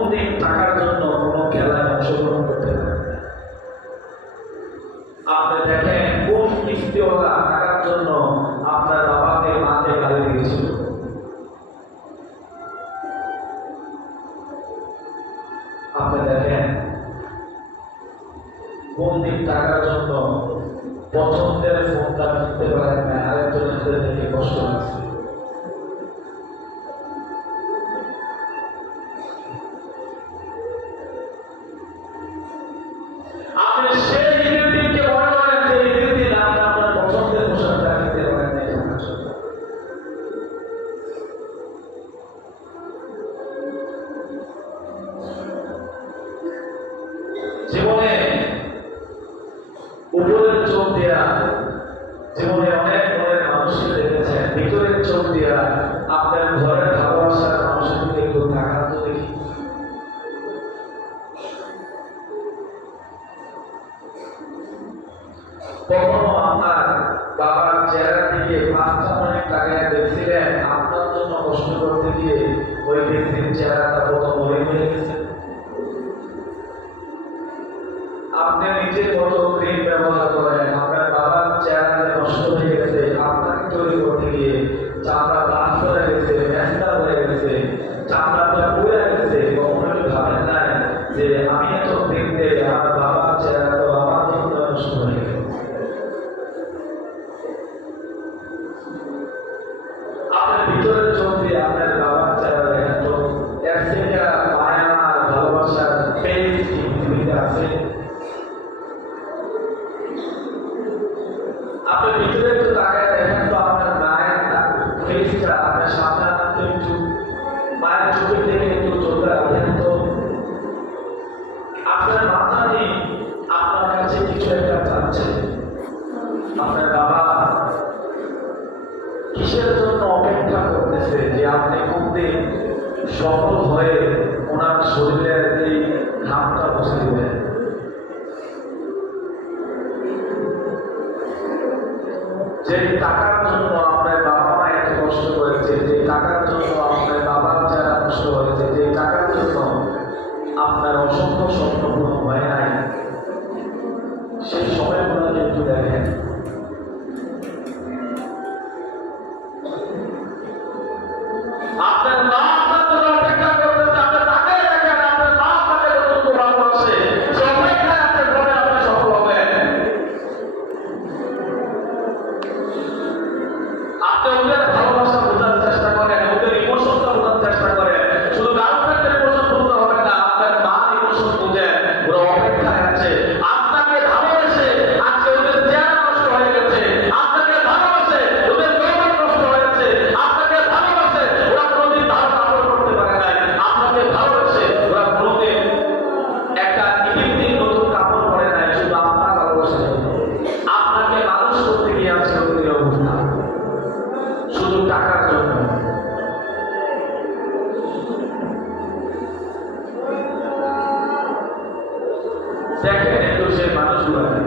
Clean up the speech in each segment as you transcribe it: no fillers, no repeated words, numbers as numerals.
কোনদিন টাকার জন্য কোনো খেলায় অংশগ্রহণ করতে পারে? আপনি দেখেন কোন কিস্তিওয়ালা টাকার জন্য আপনার বাবাকে মাকে গালি দিয়েছিল। আপনি দেখেন কোন দিন টাকার জন্য পছন্দের ফোনটা কিনতে পারেন না, আরেকজনের হাতে থেকে কষ্ট লাগছে। আপনি সেই ইউটিউবকে মনে করেন যে ইউটিউব আপনি আপনার পছন্দের পোশাকটা কিনতে পারেন না টাকার জন্য। জীবনে উপরের চোখ দিয়া জীবনে অনেক মনের মানুষকে দেখেছেন, ভিতরের চোখ দিয়া আপনার ঘরের ভালোবাসার মানুষের দিকে একটু তাকান তো দেখি। কখনো আপনার বাবার চেহারা দিকে 5 মিনিট তাকায় দেখছিলেন আপনার জন্য কষ্ট করতে গিয়ে ওই ব্যক্তির চেহারাটা কত মলিন হয়ে গেছে? আপনি নিজে কত ক্রিম ব্যবহার করেন, আপনার বাবার চেহারা নষ্ট হয়ে গেছে, আপনাকে তৈরি করতে গিয়ে চামড়া দাঁত হয়ে গেছে, মেস্তা হয়ে গেছে, চামড়াটা পুড়ে গেছে। কখনো কি ভাবেন না যে আমি এত ক্রিম দিয়ে আমার বাবার চেহারা তো আমার জন্য নষ্ট হয়ে গেছে? আপনার ভিতরের চোখ দিয়ে আপনার বাবার চেহারা দেখেন তো, এর থেকে মায়া আর ভালোবাসার পেজ কি পৃথিবীতে আছে? আপনি ভিতরে একটু তাকায় দেখেন তো আপনার মায়ের ফেসটা আপনার সামনে আনতে একটু মায়ের চোখের থেকে একটু চোখটা রাখেন তো। আপনার মাথা নেই, আপনার কাছে কিছু একটা চাচ্ছে। আপনার বাবা কিসের জন্য অপেক্ষা করতেছে যে আপনি কোনদিন সফল হয়ে ওনার শরীরের এই ঘামটা বসে দেবেন? যে টাকার জন্য আপনার বাবা মা এত কষ্ট করেছে, যে টাকার জন্য আপনার বাবার যারা কষ্ট হয়েছে, যে টাকার জন্য আপনার অসংখ্য স্বপ্ন পূরণ হয় নাই, সেই সময়গুলো একটু দেখেন। আপনার মা আপনার জন্য অপেক্ষা করতেছে, আপনার টাকায় দেখেন আপনার মা আপনাকে যতটুকু ভালোবাসে, সে অপেক্ষায় আপনার পরে আপনি সফল হবেন। আপনি ওদের ভালোবাসা বোঝার চেষ্টা করেন, ওদের ইমোশনটা বোঝার চেষ্টা করেন। শুধু গার্লফ্রেন্ডের ইমোশন বুঝতে হবে না, আপনার মা ইমোশন বুঝেন। ওরা অপেক্ষায় আছে আপনাকে ভালোবাসে। আজকে ওদের চেহারা নষ্ট হয়ে গেছে, আপনাকে ভালোবাসে। ওদের যৌবন নষ্ট হয়েছে, আপনাকে ভালোবাসে। ওরা কোনোদিন ভালো কাপড় করতে পারে নাই, আপনাকে ভালোবাসে। ওরা কোনোদিন একটা কৃত্রিম নতুন কাপড় পরে নাই, শুধু আপনার ভালোবাসা জন্য। আপনাকে মানুষ করতে গিয়ে আছে ওদের অবস্থা, শুধু টাকার জন্য। দেখেন একটু সেই মানুষগুলোকে,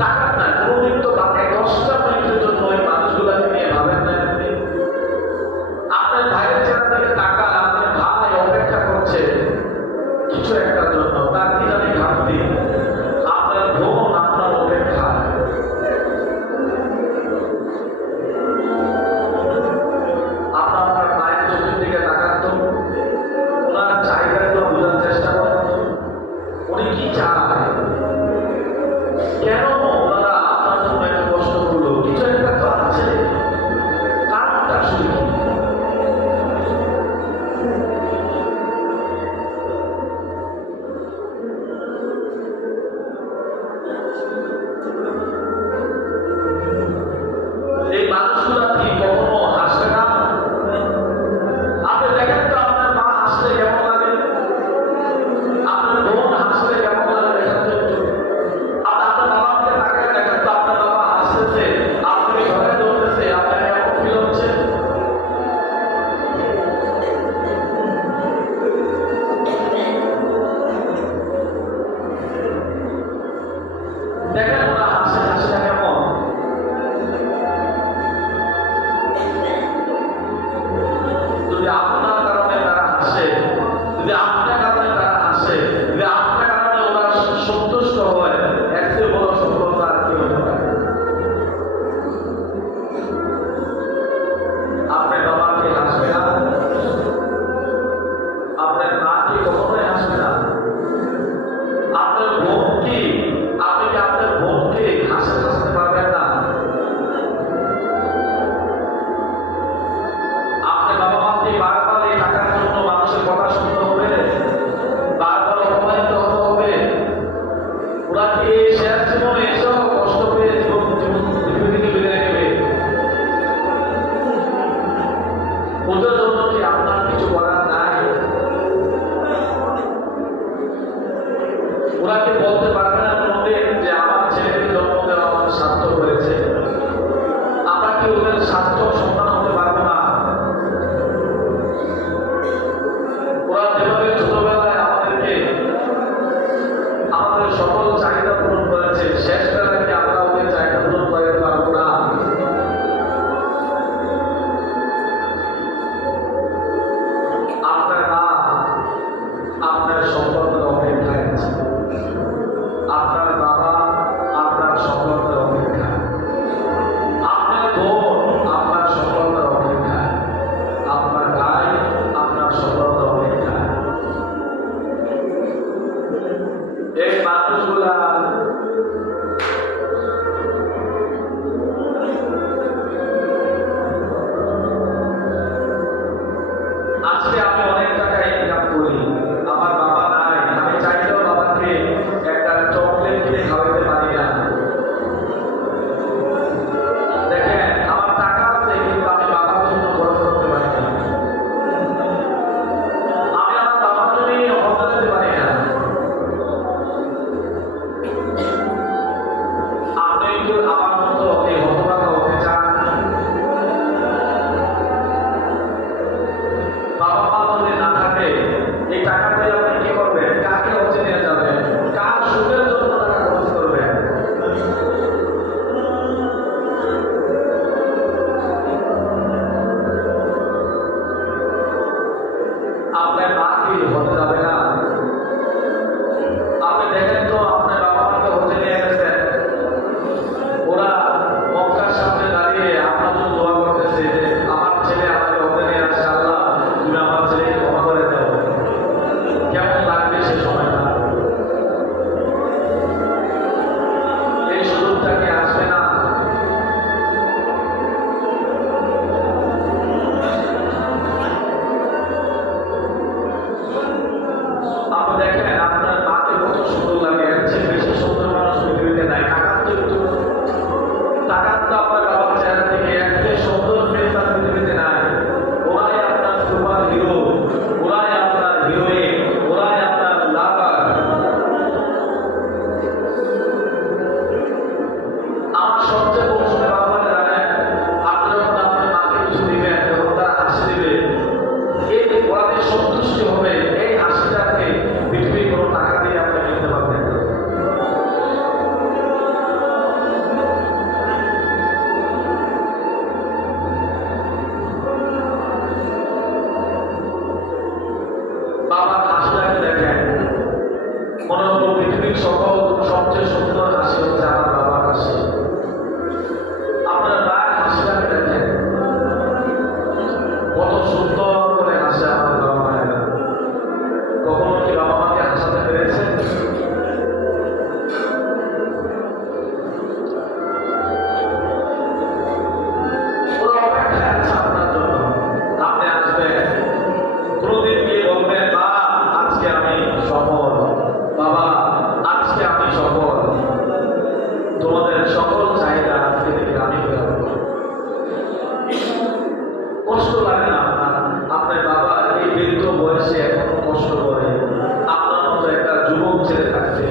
টাকা না কোনোদিন তো তাকে 10টা মিনিটের জন্য ওই মানুষগুলোকে নিয়ে ভাবেন না। আপনি আপনার ভাইয়ের চেহারা থেকে টাকা, আপনার ভাই অপেক্ষা করছে কিছু একটার জন্য, তার কি জানি ঘাটতি। আপনার বোন আপনার অপেক্ষা। আপনার মায়ের চোখের দিকে তাকান তো, ওনার চাহিদাগুলো বোঝার চেষ্টা করেন তো, উনি কি চান। আমি অনেক টাকা ইনকাম করি, আমার বাবা নাই, আমি চাইলেও বাবাকে একটা চকলেট কিনে খাওয়াতে পারি না। দেখেন, আমার টাকা আছে কিন্তু আমি বাবার জন্য খরচ করতে পারি না। আমি আমার বাবার জন্য হতে দিতে পারি না। আপনি একটু আমার মতো এই হতভাগা হতে চান? বাবা মা যদি না থাকে, এই টাকা দিয়ে আপনি কি করবেন? কাকে হচ্ছে নিয়ে যাবেন? কার সুখের জন্য টাকা খরচ করবেন? আপনার মা কি হতে যাবে না? আপনি দেখেন তো, আপনার বাবা মাকে হতে নিয়ে গেছেন, ওরা মক্কার সামনে দাঁড়িয়ে আপনার জন্য দোয়া করতেছে যে আমার ছেলে আমাকে হতে নিয়ে আসে, আল্লাহ তুমি আমার ছেলেকে ক্ষমা করে দাও। কেমন লাগবে সে সময়টা? এই সুযোগটা কি আসবে না? আপনি দেখেন আপনার মাকে কত সুন্দর লাগে, এর চেয়ে বেশি সুন্দর মানুষ পৃথিবীতে নাই। টাকার তো আপনার বাবার চেহারা থেকে এর চেয়ে সুন্দর ফেস আর পৃথিবীতে নাই। ওরাই আপনার সুপার হিরো, ওরাই আপনার হিরোইন, ওরাই আপনার লাভার। আমার সবচেয়ে কৌশলে বাবা জানেন, আপনি যখন আপনার মাকে কিছু দিবেন, তখন তারা হাসি দিবে, এই ওরা যে সন্তুষ্টি হবে, এই হাসিটাকে পৃথিবীর কোনো টাকা দিয়ে আপনি কিনতে পারবেন না। বাবার হাসিটাকে দেখেন, মনে হলো পৃথিবীর সবচেয়ে সুন্দর হাসি হচ্ছে আমার বাবার হাসি। আপনার মায়ের হাসিটাকে দেখেন, কত সুন্দর করে হাসে আমার বাবা মায়েরা। কখনো কি বাবা মাকে হাসাতে পেরেছেন? ওরা অপেক্ষায় আছে আপনার জন্য। আপনি আসবেন, কোনদিন গিয়ে বলবেন, মা আজকে আমি সফল, বাবা আজকে আমি সফল, তোমাদের সকল চাহিদা আজকে থেকে আমি পূরণ করব। কষ্ট লাগে না আপনার? আপনার বাবা এই বৃদ্ধ বয়সে এখন কষ্ট করে, আপনার মতো একটা যুবক ছেলে থাকতে,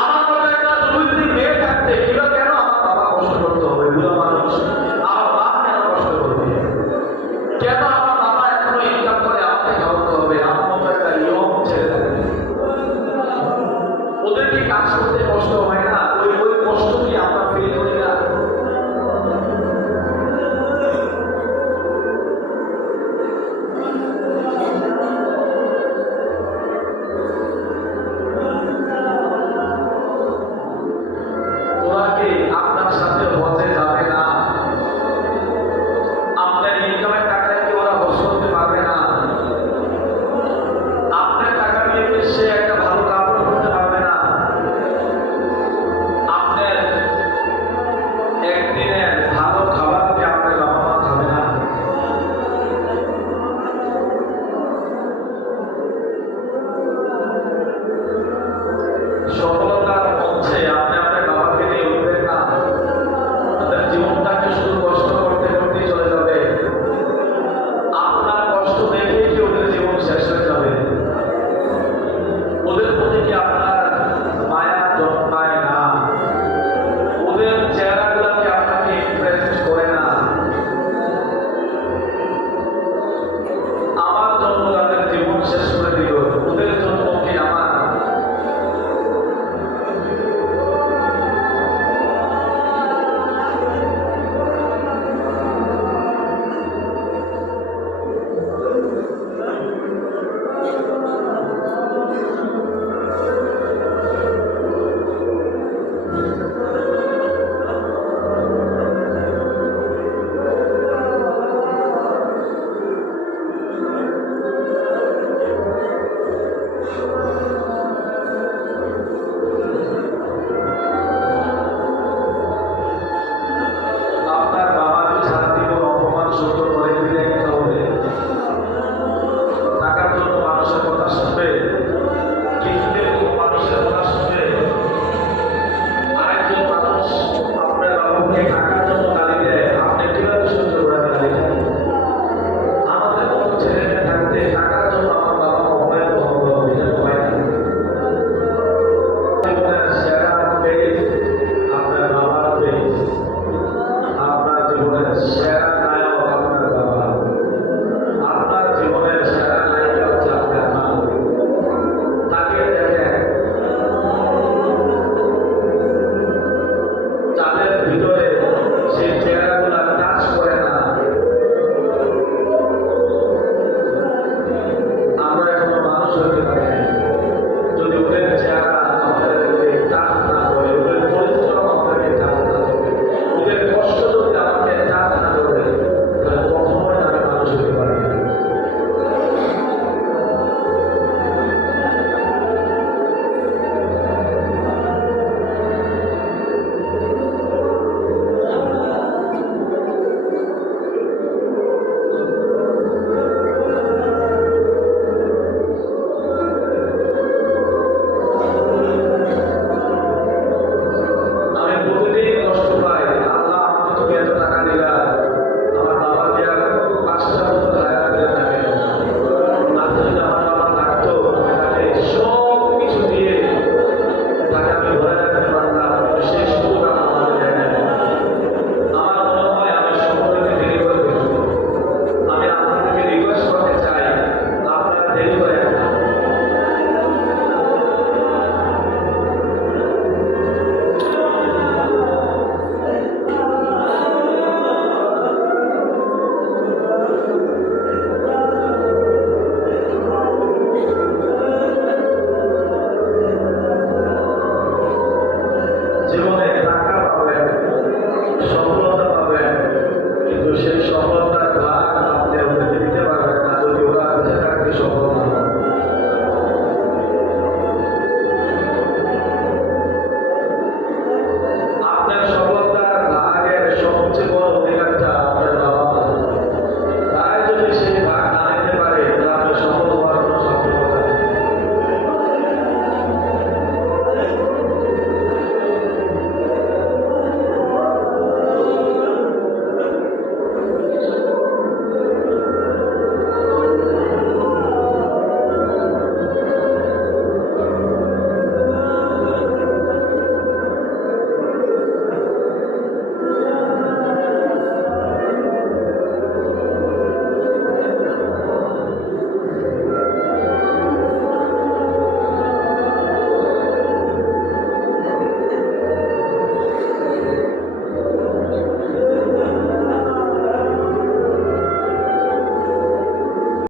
আমার মতো একটা যুবতী মেয়ে থাকতে, এগুলো কেন আমার বাবা কষ্ট করতে হবে? বুড়া মানুষ, আমার মা কেন কষ্ট করবে? কেন আমার